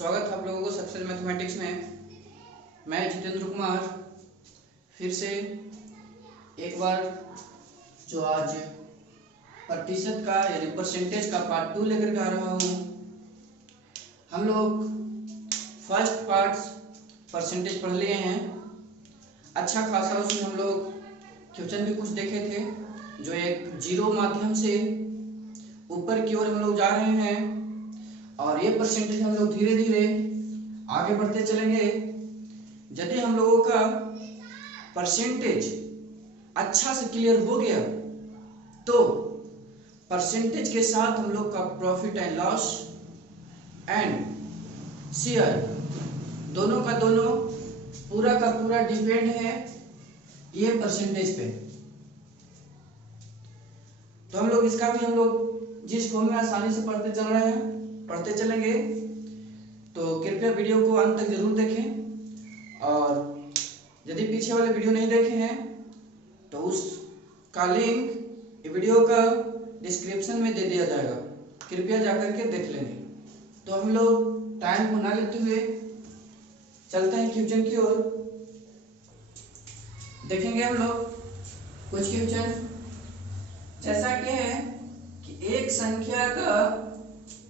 स्वागत है आप लोगों को सक्सेस मैथमेटिक्स में। मैं जितेंद्र कुमार फिर से एक बार जो आज प्रतिशत का यानी परसेंटेज का पार्ट 2 लेकर के आ रहा हूँ। हम लोग फर्स्ट पार्ट परसेंटेज पढ़ लिए हैं, अच्छा खासा उसमें हम लोग क्वेश्चन भी कुछ देखे थे जो एक जीरो माध्यम से ऊपर की ओर हम लोग जा रहे हैं और ये परसेंटेज हम लोग धीरे धीरे आगे बढ़ते चलेंगे। यदि हम लोगों का परसेंटेज अच्छा से क्लियर हो गया तो परसेंटेज के साथ हम लोग का profit and loss and share दोनों का दोनों पूरा का पूरा डिपेंड है ये परसेंटेज पे। तो हम लोग इसका भी हम लोग जिस फॉर्म में आसानी से पढ़ते चल रहे हैं पढ़ते चलेंगे, तो कृपया वीडियो को अंत तक जरूर देखें। और यदि पीछे वाले वीडियो नहीं देखे हैं तो उसका लिंक वीडियो का डिस्क्रिप्शन में दे दिया जाएगा, कृपया जाकर के देख लेंगे। तो हम लोग टाइम को ना लेते हुए चलते हैं क्वेश्चन की ओर। देखेंगे हम लोग कुछ क्वेश्चन, जैसा कि है कि एक संख्या का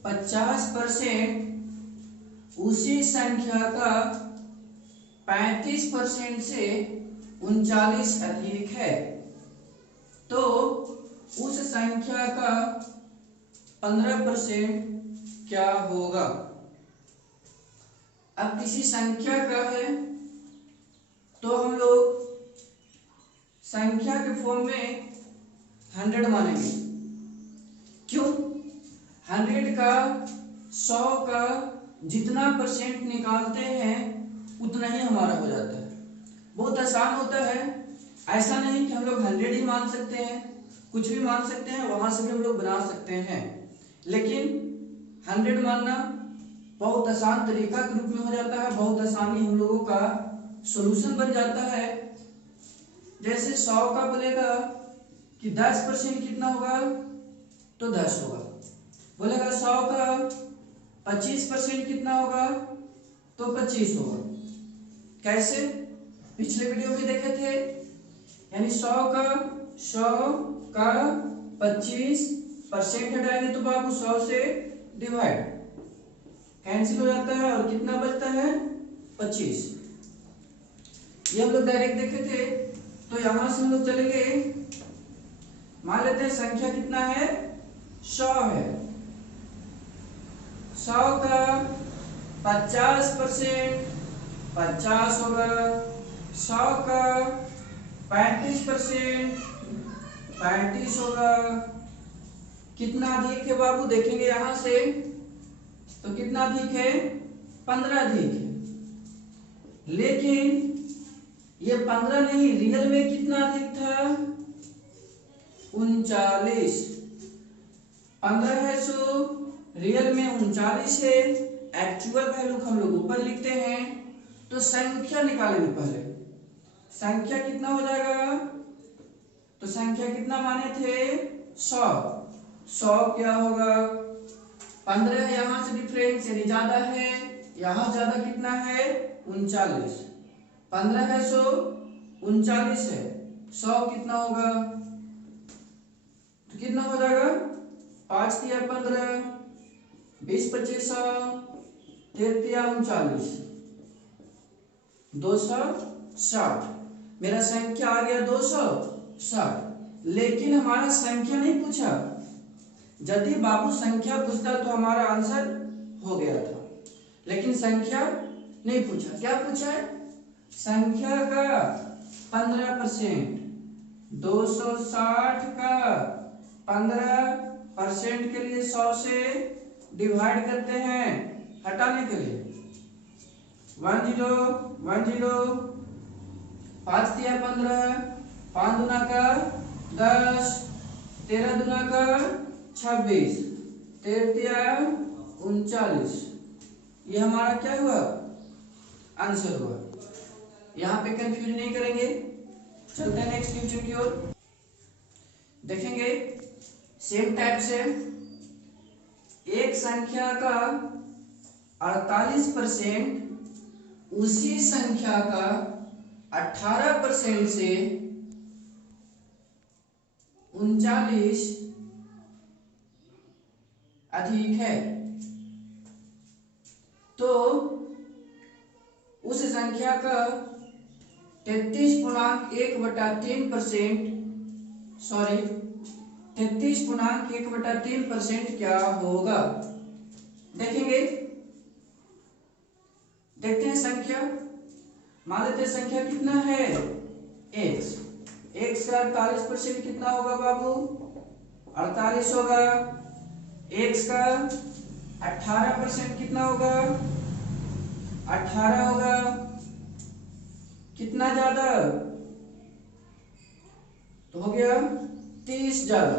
50% उसी संख्या का 35% से 39 अधिक है, तो उस संख्या का 15% क्या होगा। अब किसी संख्या का है तो हम लोग संख्या के फॉर्म में 100 मानेंगे। क्यों? 100 का 100 का जितना परसेंट निकालते हैं उतना ही हमारा हो जाता है। बहुत आसान होता है, ऐसा नहीं कि हम लोग 100 ही मान सकते हैं, कुछ भी मान सकते हैं, वहां से भी हम लोग बना सकते हैं। लेकिन 100 मानना बहुत आसान तरीका के रूप में हो जाता है, बहुत आसानी हम लोगों का सॉल्यूशन बन जाता है। जैसे 100 का बोलेगा कि 10% कितना होगा तो 10 होगा, बोलेगा 100 का 25% कितना होगा तो 25 होगा। कैसे? पिछले वीडियो में देखे थे, यानी 100 का 25% हटाएंगे तो बाबू 100 से डिवाइड कैंसिल हो जाता है और कितना बचता है 25। ये हम लोग डायरेक्ट देखे थे। तो यहां से हम लोग चलेंगे, मान लेते हैं संख्या कितना है 100 है। 100 का 50% 50 होगा, 100 का 35% 35 होगा। कितना अधिक है बाबू? देखेंगे यहां से तो कितना अधिक है 15 अधिक है। लेकिन ये 15 नहीं, रियल में कितना अधिक था 39। 15 है सो रियल में 39 है। एक्चुअल वैल्यू हम लोग ऊपर लिखते हैं, तो संख्या निकालेंगे। पहले संख्या कितना हो जाएगा, तो संख्या कितना माने थे 100। 100 क्या होगा 15, यहां से डिफरेंस यानी ज्यादा है, यहां ज्यादा कितना है 39। 15 है सो 39 है, 100 कितना होगा तो कितना हो जाएगा 5 तिया 15, 20 25 13 तिया 39, 260। मेरा संख्या आ गया 260। लेकिन हमारा संख्या नहीं पूछा। यदि बाबू संख्या पूछता तो हमारा आंसर हो गया था, लेकिन संख्या नहीं पूछा। क्या पूछा है? संख्या का 15%। 260 का 15% के लिए 100 से डिवाइड करते हैं हटाने के लिए। 10 10 5 तिया 15, 5 दूना का 10, 13 दूना का 26, 13 तिया 39। ये हमारा क्या हुआ आंसर हुआ। यहाँ पे कंफ्यूज नहीं करेंगे। चलते हैं नेक्स्ट क्वेश्चन की ओर। देखेंगे सेम टाइप से एक संख्या का 48% उसी संख्या का 18% से 39 अधिक है, तो उस संख्या का 33.1/3% क्या होगा? देखेंगे, देखते हैं संख्या। मान लेते हैं संख्या कितना है x का 48% कितना होगा बाबू? 48 होगा। x का 18% कितना होगा? 18 होगा। कितना ज्यादा? तो हो गया 30 ज्यादा।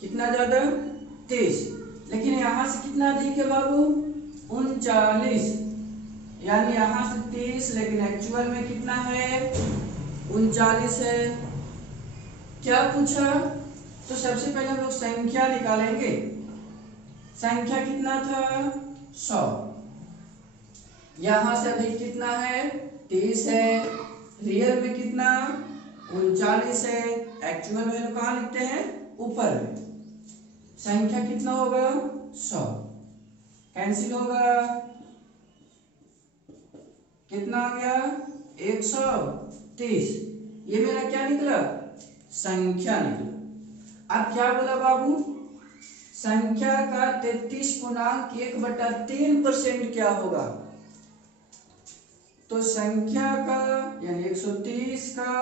कितना ज्यादा? 30। लेकिन यहां से कितना अधिक है बाबू? 39। यानी यहां से 30, लेकिन एक्चुअल में कितना है? 39 है। क्या पूछा? तो सबसे पहले हम लोग संख्या निकालेंगे। संख्या कितना था? 100। यहां से अधिक कितना है? 30 है। रियल में कितना? 39 है। एक्चुअल वैल्यू कहां लिखते हैं? ऊपर में। संख्या कितना होगा? 100। कैंसिल होगा। कितना आ गया? 130। ये मेरा क्या निकला? संख्या निकला। अब क्या बोला बाबू? संख्या का 33.1/3% क्या होगा? तो संख्या का यानी 130 का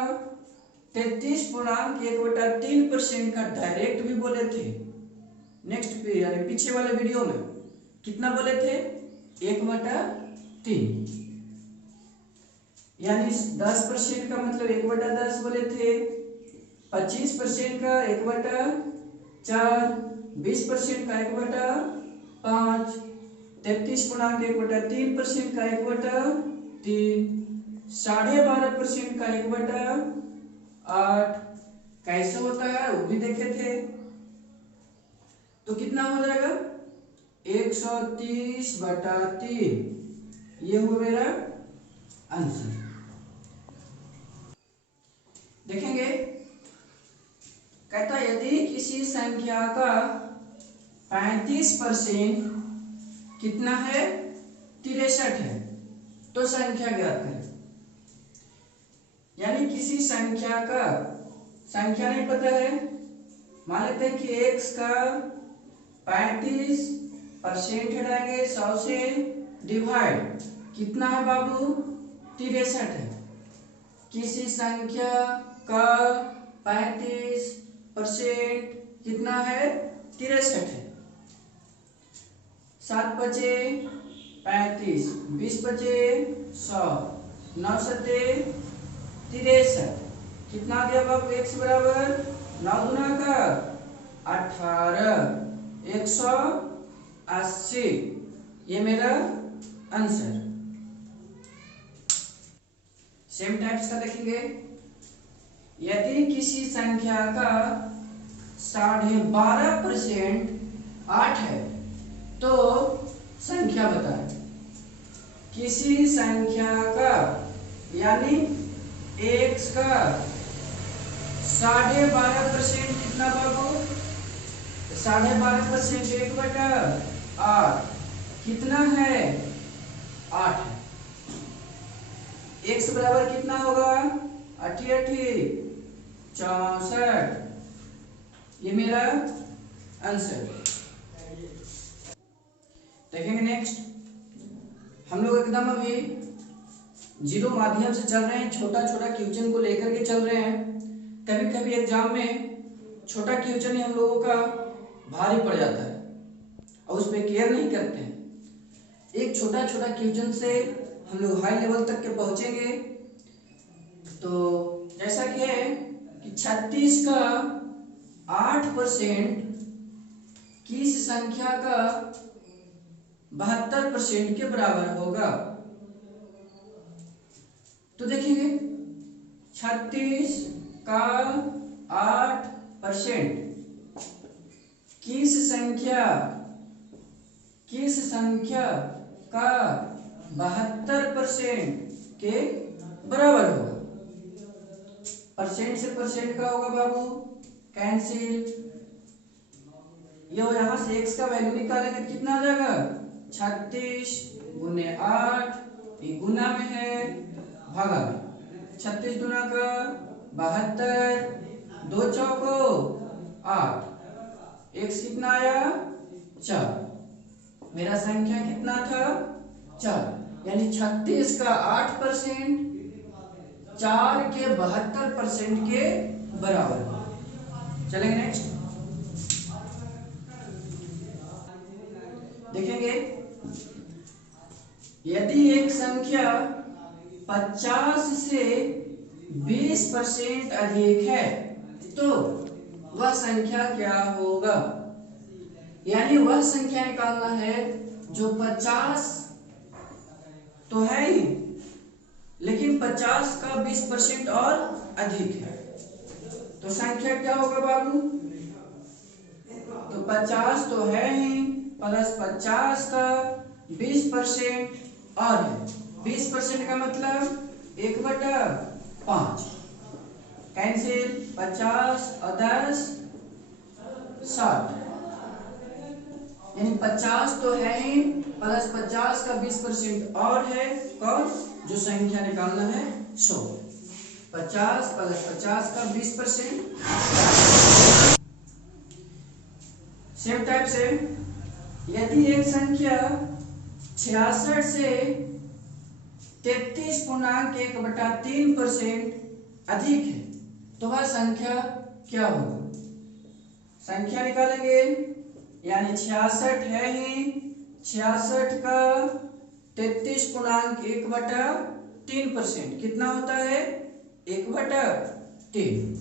33.1/3% का डायरेक्ट भी बोले थे नेक्स्ट पे, यानी पीछे वाले वीडियो में। कितना बोले थे? 1/3। यानी 10% का मतलब 1/10 बोले थे। 25% का 1/4, 20% का 1/5, 33.1/3% का 1/3, 12.5% का 1/8। कैसे होता है वो भी देखे थे। तो कितना हो जाएगा? 130/3। ये हुआ मेरा आंसर। देखेंगे, कहता यदि किसी संख्या का 35% कितना है? 63 है, तो संख्या ज्ञात करें। यानी किसी संख्या का संख्या नहीं पता है। मान लेते हैं कि x का 35% हटाएंगे 100 से, डिवाइड कितना है बाबू? 63 है। किसी संख्या का 35% कितना है? 63 है। 7 बचे 35, 20 बचे 100, 9 सते 63। कितना आ गया बाबू? x बराबर 9 गुना का 18, 180। ये मेरा आंसर। सेम टाइप्स का देखेंगे। यदि किसी संख्या का 12.5% 8 है, तो संख्या बताएं। किसी संख्या का यानी x का 12.5% कितना बाबू? 12.5% 1/8 कितना है? 8 है। x बराबर कितना होगा? 64। ये मेरा आंसर। देखेंगे नेक्स्ट। हम लोग एकदम अभी जीरो माध्यम से चल रहे हैं। छोटा छोटा क्वेश्चन को लेकर के चल रहे हैं। कभी कभी एग्जाम में छोटा क्वेश्चन ही हम लोगों का भारी पड़ जाता है और उस पर केयर नहीं करते हैं। एक छोटा छोटा क्वेश्चन से हम लोग हाई लेवल तक के पहुंचेंगे। तो जैसा कि है कि 36 का 8% किस संख्या का 72% के बराबर होगा? तो देखेंगे, 36 का 8% किस संख्या किस संख्या का 72% के बराबर होगा? परसेंट से परसेंट का होगा बाबू, कैंसिल। ये यहाँ से x का वैल्यू निकालेंगे तो कितना आ जाएगा? 36 गुने 8, ये गुना में है भागा में। 36 गुना का 72, 2 चौको 8, x कितना आया? 4। मेरा संख्या कितना था? 4, यानी 36 का 8% 4 के 72% के बराबर। चलेंगे नेक्स्ट, देखेंगे। यदि एक संख्या 50 से 20% अधिक है तो वह संख्या क्या होगा? यानी वह संख्या निकालना है जो 50 तो है ही, लेकिन 50 का 20% और अधिक है, तो संख्या क्या होगा बाबू? तो 50 तो है ही, प्लस 50 का 20% और है। 20% का मतलब 1/5, कैंसिल। 50 और 10 60, यानी 50 तो है ही, प्लस 50 का 20% और है। कौन? जो संख्या निकालना है 100। 50 प्लस 50 का 20%। सेम टाइप से यदि एक संख्या 66 से 33.1/3% अधिक है तो वह संख्या क्या होगा? संख्या निकालेंगे, यानी 66 है ही, 66 का 33.1/3% कितना होता है? 1/3।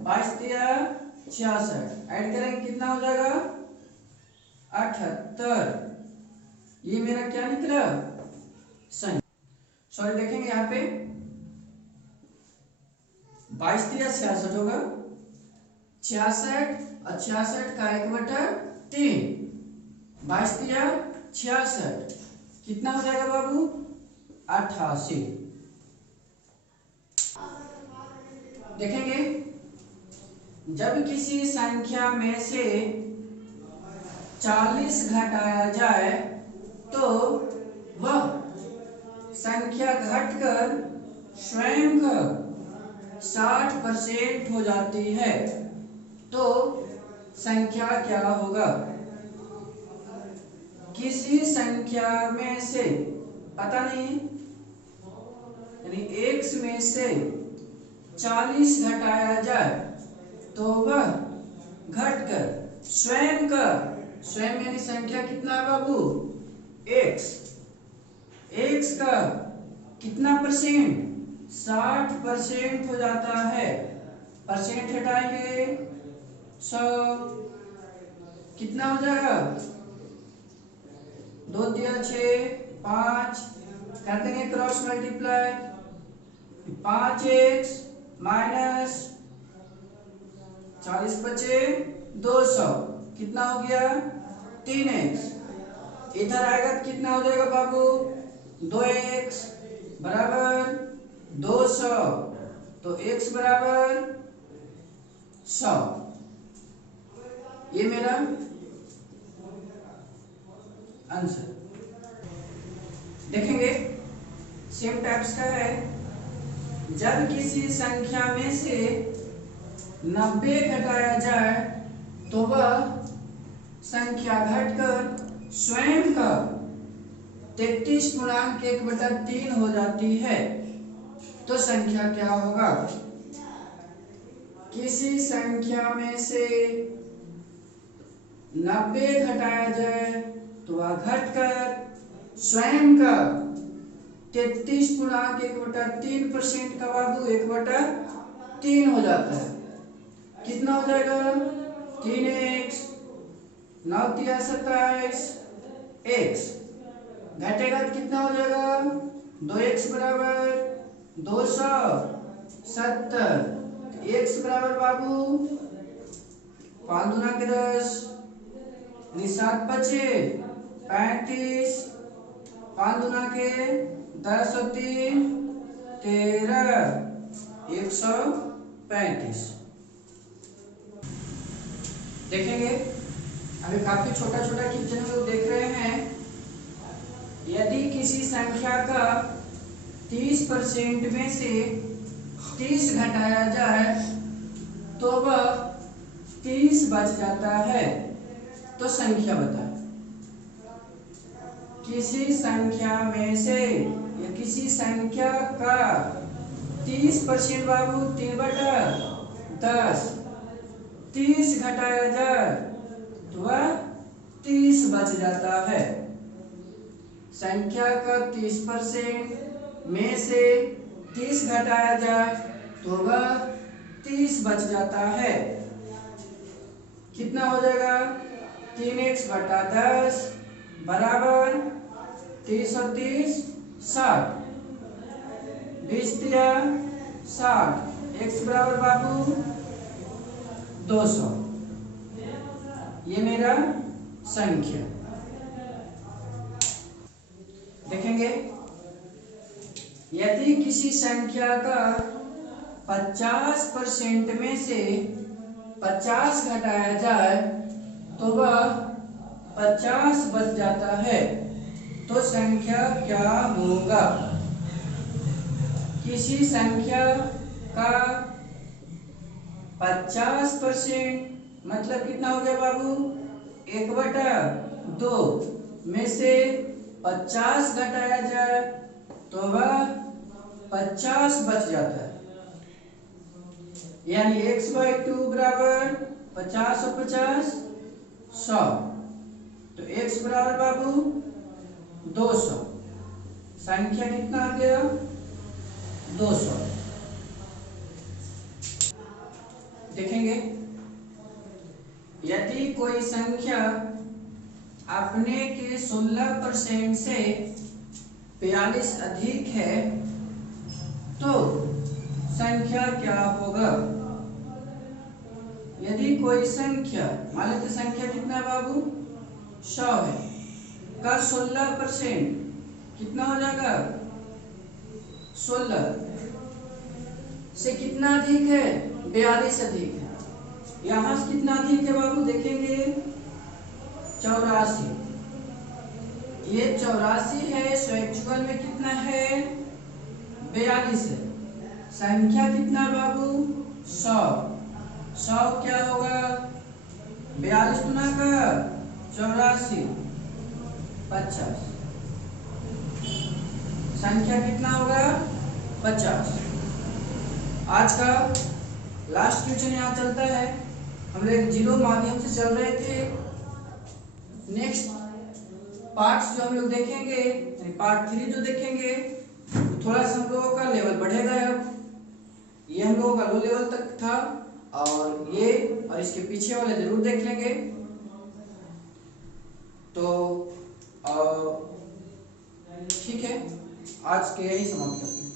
22×66 ऐड करेंगे कितना हो जाएगा? 78। ये मेरा क्या निकला? संख्या। सॉरी, देखेंगे यहाँ पे 22×66 होगा, 66 और 66 का 1/3, 22×66 कितना हो जाएगा बाबू? 88। देखेंगे, जब किसी संख्या में से 40 घटाया जाए तो वह संख्या घटकर स्वयं का 60% हो जाती है तो संख्या क्या होगा? किसी संख्या में से, पता नहीं, यानी x में से 40 घटाया जाए तो वह घटकर स्वयं का, स्वयं यानी संख्या कितना है बाबू? x का कितना परसेंट? 60% हो जाता है। परसेंट हटाएंगे 100, कितना हो जाएगा? 2×6 5, कर देंगे क्रॉस मल्टीप्लाई। 5x माइनस 40×5=200, कितना हो गया? 3x। इधर आएगा तो कितना हो जाएगा बाबू? 2x बराबर 200, तो x बराबर 100। ये मेरा आंसर। देखेंगे, सेम टाइप्स का है। जब किसी संख्या में से 90 घटाया जाए तो वह संख्या घटकर स्वयं का 33.1/3 हो जाती है तो संख्या क्या होगा? किसी संख्या में से 90 घटाया जाए तो वह घटकर स्वयं का 33.1/3% का बाबू 1/3 हो जाता है। कितना हो जाएगा? 3x 9×3 = 27x, घटेगा तो कितना हो जाएगा? 2x बराबर 270, x बराबर बाबू 5×10 यानी 7 पचे 35, 5 दूना के 10 और 3 13, 135। देखेंगे अभी काफी छोटा छोटा क्वेश्चन हम लोग देख रहे हैं। यदि किसी संख्या का 30% में से 30 घटाया जाए तो वह 30 बच जाता है, तो संख्या बताएं। किसी संख्या में से या किसी संख्या का 30% बाबू 3/10 30 घटाया जाए तो वह 30 बच जाता है। संख्या का 30% में से 30 घटाया जाए तो वह 30 बच जाता है। कितना हो जाएगा? 3x/10 बराबर 30 और 30 60, 20 तिया 60, x बराबर बाबू 200। ये मेरा संख्या। देखेंगे यदि किसी संख्या का 50% में से 50 घटाया जाए तो वह 50 बच जाता है, तो संख्या क्या होगा? किसी संख्या का 50% मतलब कितना हो गया बाबू? 1/2 में से 50 घटाया जाए तो वह 50 बच जाता है। यानी x/2 बराबर 50 और 50 100, तो x बराबर बाबू 200। संख्या कितना आ गया? 200। देखेंगे यदि कोई संख्या अपने के 16% से 42 अधिक है तो संख्या क्या होगा? यदि कोई संख्या मान लेते संख्या कितना बाबू 100 है का 16% कितना हो जाएगा? 16 से कितना अधिक है? 42 अधिक है। यहाँ से कितना अधिक है बाबू? देखेंगे 84। ये 84 है, सो एक्चुअल में कितना है? 42 है। संख्या कितना बाबू? 100। 100 क्या होगा? 42 गुना का 84 50। संख्या कितना होगा? 50। आज का लास्ट क्वेश्चन यहाँ चलता है। हम लोग जीरो माध्यम से चल रहे थे। नेक्स्ट पार्ट्स जो हम लोग देखेंगे, पार्ट 3 जो देखेंगे, थोड़ा सा हम लोगों का लेवल बढ़ेगा। अब ये हम लोगों का लो लेवल तक था और ये और इसके पीछे वाले जरूर देख लेंगे। तो ठीक है, आज के यही समाप्त करते हैं।